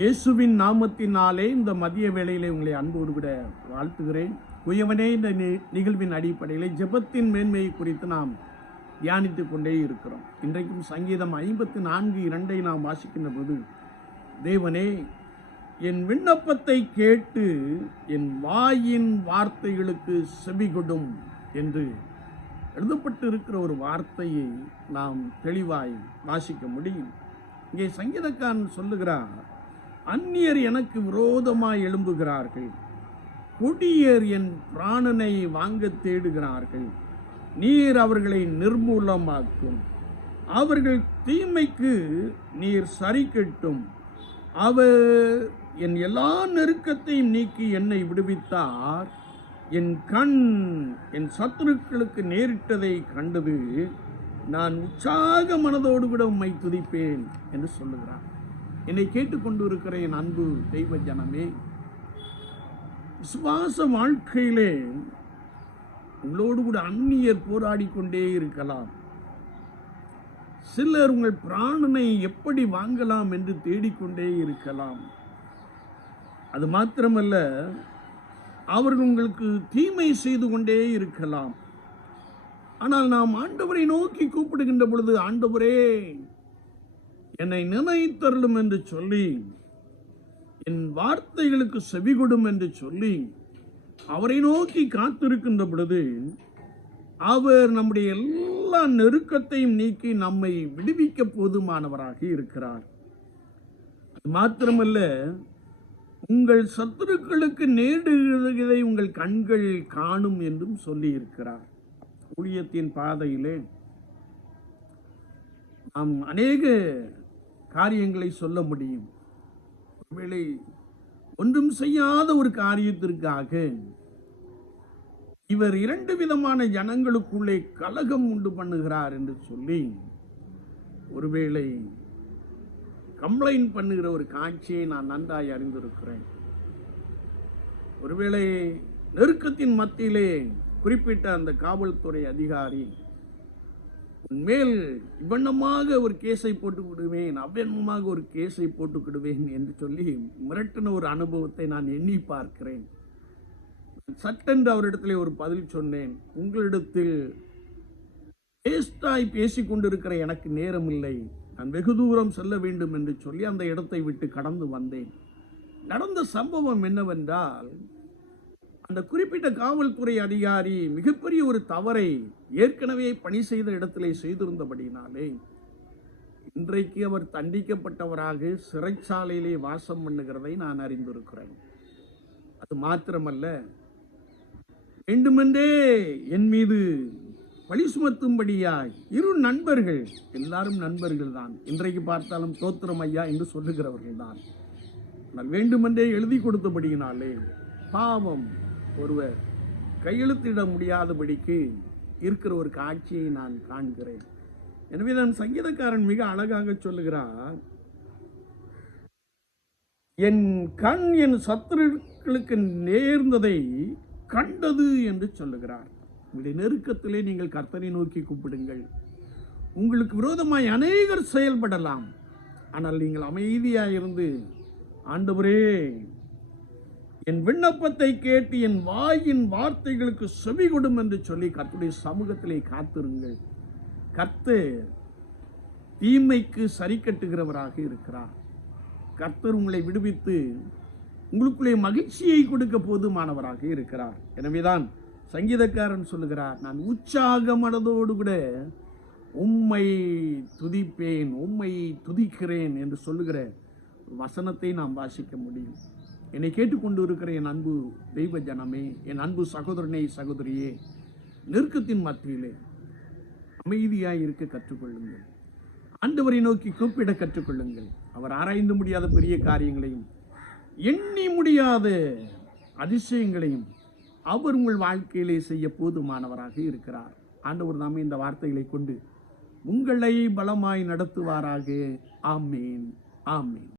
இயேசுவின் நாமத்தினாலே இந்த மதிய வேளையிலே உங்களை அன்போடு கூட வாழ்த்துகிறேன். குயவனே இந்த நிகழ்வின் அடிப்படையில் ஜெபத்தின் மேன்மையை குறித்து நாம் தியானித்து கொண்டே இருக்கிறோம். இன்றைக்கும் சங்கீதம் ஐம்பத்தி நான்கு இரண்டை நாம் வாசிக்கின்ற போது தேவனே என் விண்ணப்பத்தை கேட்டு என் வாயின் வார்த்தைகளுக்கு செவிகொடும் என்று எழுதப்பட்டு இருக்கிற ஒரு வார்த்தையை நாம் தெளிவாய் வாசிக்க முடியும். இங்கே சங்கீதக்காரன் சொல்லுகிறார் அந்நியர் எனக்கு விரோதமாய் எழும்புகிறார்கள். கொடியர் என் பிராணனை வாங்க தேடுகிறார்கள். நீர் அவர்களை நிர்மூலமாக்கும். அவர்கள் தீமைக்கு நீர் சரி கட்டும். அவர் என் எல்லா நெருக்கத்தையும் நீக்கி என்னை விடுவித்தார். என் கண் என் சத்துருக்களுக்கு நேரிட்டதை கண்டது. நான் உற்சாக மனதோடு கூட உம்மை துதிப்பேன் என்று சொல்லுகிறார். என்னை கேட்டுக்கொண்டு இருக்கிற என் அன்பு தெய்வ ஜனமே விசுவாச வாழ்க்கையிலே உங்களோடு கூட அந்நியர் போராடி கொண்டே இருக்கலாம். சிலர் உங்கள் பிராணனை எப்படி வாங்கலாம் என்று தேடிக்கொண்டே இருக்கலாம். அது மாத்திரமல்ல அவர்கள் உங்களுக்கு தீமை செய்து கொண்டே இருக்கலாம். ஆனால் நாம் ஆண்டவரை நோக்கி கூப்பிடுகின்ற பொழுது ஆண்டவரே என்னை நினைத்தருளும் என்று சொல்லி என் வார்த்தைகளுக்கு செவி கொடும் என்று சொல்லி அவரை நோக்கி காத்திருக்கின்ற பொழுது அவர் நம்முடைய எல்லா நெருக்கத்தையும் நீக்கி நம்மை விடுவிக்க போதுமானவராக இருக்கிறார். அது மாத்திரமல்ல உங்கள் சத்துருக்களுக்கு நேடுகிறதை உங்கள் கண்கள் காணும் என்றும் சொல்லியிருக்கிறார். ஊழியத்தின் பாதையிலே நாம் அநேக காரியங்களை சொல்ல முடியும். ஒருவேளை ஒன்றும் செய்யாத ஒரு காரியத்திற்காக இவர் இரண்டு விதமான ஜனங்களுக்குள்ளே கலகம் உண்டு பண்ணுகிறார் என்று சொல்லி ஒருவேளை கம்ப்ளைண்ட் பண்ணுகிற ஒரு காட்சியை நான் நன்றாய் அறிந்திருக்கிறேன். ஒருவேளை நெருக்கத்தின் மத்தியிலே குறிப்பிட்ட அந்த காவல்துறை அதிகாரி உன்மேல் இவ்வண்ணமாக ஒரு கேஸை போட்டுக்கிடுவேன் அவ்வண்ணமாக ஒரு கேஸை போட்டுக்கிடுவேன் என்று சொல்லி மிரட்டின ஒரு அனுபவத்தை நான் எண்ணி பார்க்கிறேன். சட்டென்று அவரிடத்திலே ஒரு பதில் சொன்னேன். உங்களிடத்தில் பேஸ்டாய் பேசிக் கொண்டிருக்கிற எனக்கு நேரம் இல்லை நான் வெகு தூரம் செல்ல வேண்டும் என்று சொல்லி அந்த இடத்தை விட்டு கடந்து வந்தேன். நடந்த சம்பவம் என்னவென்றால் அந்த குறிப்பிட்ட காவல்துறை அதிகாரி மிகப்பெரிய ஒரு தவறை ஏற்கனவே பணி செய்த இடத்திலே செய்திருந்தபடினாலே இன்றைக்கு அவர் தண்டிக்கப்பட்டவராக சிறைச்சாலையிலே வாசம் பண்ணுகிறதை நான் அறிந்திருக்கிறேன். அது மாத்திரமல்ல வேண்டுமென்றே என் மீது பழி சுமத்தும்படியாய் இரு நண்பர்கள் எல்லாரும் நண்பர்கள் தான். இன்றைக்கு பார்த்தாலும் தோத்திரம் ஐயா என்று சொல்லுகிறவர்கள் தான். ஆனால் வேண்டுமென்றே எழுதி கொடுத்தபடியினாலே பாவம். ஒருவர் கையெழுத்திட முடியாதபடிக்கு இருக்கிற ஒரு காட்சியை நான் காண்கிறேன். எனவே நான் சங்கீதக்காரன் மிக அழகாக சொல்லுகிறார் என் கண் என் சத்துருக்களுக்கு நேர்ந்ததை கண்டது என்று சொல்லுகிறார். உங்களுடைய நெருக்கத்திலே நீங்கள் கர்த்தரை நோக்கி கூப்பிடுங்கள். உங்களுக்கு விரோதமாய் அநேகர் செயல்படலாம். ஆனால் நீங்கள் அமைதியாக இருந்து ஆண்டவரே என் விண்ணப்பத்தை கேட்டு என் வாயின் வார்த்தைகளுக்கு செவி கொடும் என்று சொல்லி கத்துடைய சமூகத்திலே காத்திருங்கள். கத்து தீமைக்கு சரி கட்டுகிறவராக இருக்கிறார். கர்த்தர் உங்களை விடுவித்து உங்களுக்குள்ளே மகிழ்ச்சியை கொடுக்க போதுமானவராக இருக்கிறார். எனவேதான் சங்கீதக்காரன் சொல்லுகிறார் நான் உற்சாக மனதோடு கூட உம்மை துதிப்பேன் உம்மை துதிக்கிறேன் என்று சொல்லுகிற வசனத்தை நாம் வாசிக்க முடியும். என்னை கேட்டுக்கொண்டு இருக்கிற என் அன்பு தெய்வ ஜனமே என் அன்பு சகோதரனே சகோதரியே நெருக்கத்தின் மத்தியிலே அமைதியாய் இருக்க கற்றுக்கொள்ளுங்கள். ஆண்டவரை நோக்கி கூப்பிட கற்றுக்கொள்ளுங்கள். அவர் ஆராய்ந்து முடியாத பெரிய காரியங்களையும் எண்ணி முடியாத அதிசயங்களையும் அவர் உங்கள் வாழ்க்கையிலே செய்ய போதுமானவராக இருக்கிறார். ஆண்டவர் நாமே இந்த வார்த்தைகளை கொண்டு உங்களை பலமாய் நடத்துவாராக. ஆமேன். ஆமேன்.